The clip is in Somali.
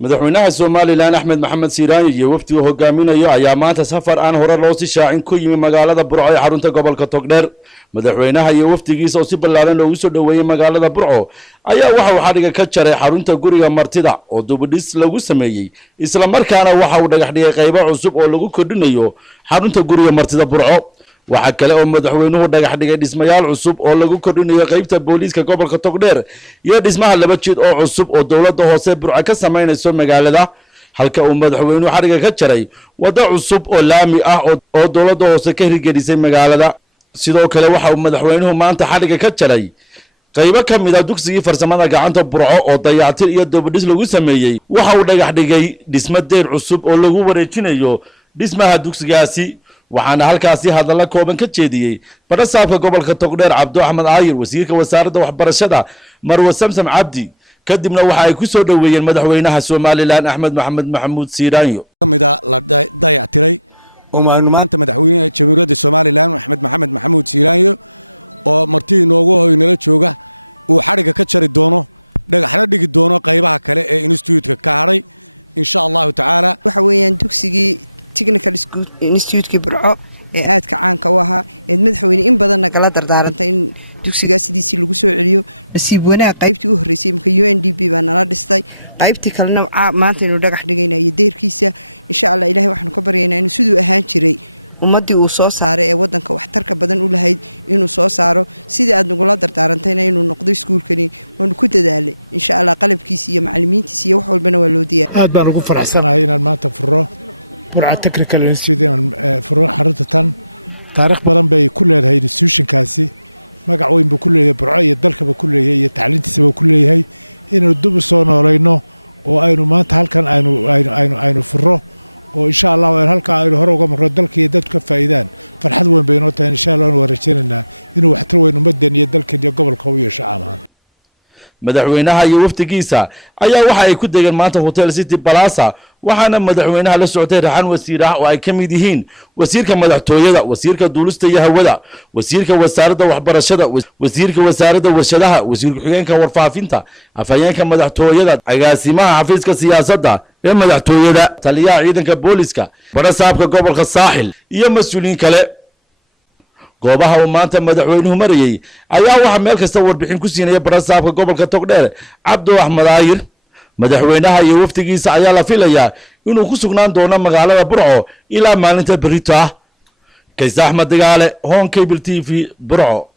madaxweynaha Soomaaliland Axmed Maxamed Siiraan iyo wafdiga hogaaminayo ayaa maanta safar aan hore loo sii shaacin ku yimi magaalada Burco ee xarunta gobolka Togdheer. madaxweynaha iyo wafdigiisa oo si ballaaran loogu soo dhaweeyay magaalada Burco ayaa waxa uu xadhiga ka jaray xarunta guriga martida oo dubadhis lagu sameeyay, isla markaana waxa uu dhagax dhigay qaybo cusub oo lagu kordhinayo xarunta guriga martida Burco. waxa kale oo madaxweynuhu dhagax dhigay dhismayaal cusub oo lagu kordhinayo qaybta booliiska gobolka Togdheer iyo dhismaha laba jid oo cusub oo dawladda hoose Burco ka sameynayso magaalada, halka uu madaxweynuhu xariga ka jaray wada cusub oo laami ah oo dawladda hoose ka hirgelisay magaalada. sidoo kale waxa uu madaxweynuhu maanta xariga ka jaray qaybo ka mid ah dugsigii farsamada gacanta Burco oo dayactir iyo dubadhis lagu sameeyay. waxa uu dhagax dhigay dhismo deer cusub oo lagu wareejinayo dhismaha dugsigaasi, waxaana halkaasi hadalla kooban ka jeediyay barasaabka gobolka Togdheer Cabdo Axmed Aayir, wasiirka wasaaradda waxbarashada Marwo Samsam Cabdi. kadibna waxa ay ku soo dhaweeyeen madaxweynaha Soomaaliland Axmed Maxamed Maxamuud Siiraanyo. institute Burco kala dardaaran dugsi nasiib wanaag qaybtii kalena maanta inuu dhagax ummadii uu soo saaray aad baan ugu faraxsan Burco Technical Institute taariikh madaxweynaha iyo wafdigiisa ayaa waxa ay ku degeen maanta Hotel City Plaza, waxaana madaxweynaha la socotay raxan wasiir ah oo ay ka mid yihiin wasiirka madaxtooyada, wasiirka duulista iyo hawada, wasiirka wasaaradda waxbarashada, wasiirka wasaaradda warshadaha, wasiirka xigeenka warfaafinta, afhayeenka madaxtooyada, agaasimaha xafiiska siyaasadda ee madaxtooyada, taliyaha ciidanka booliska, barasaabka gobolka Saaxil iyo mas'uuliyiin kale. goobaha uu maanta madaxweynuhu marayay ayaa waxa meel kasta warbixin ku siinaya barasaabka gobolka Togdheer Cabdo Axmed Aayir. madaxweynaha iyo wafdigiisa ayaa la filayaa inuu ku sugnaan doono magaalada Burco ilaa maalinta berito ah. Kays Axmed Dagaale, Home Cable TV, Burco.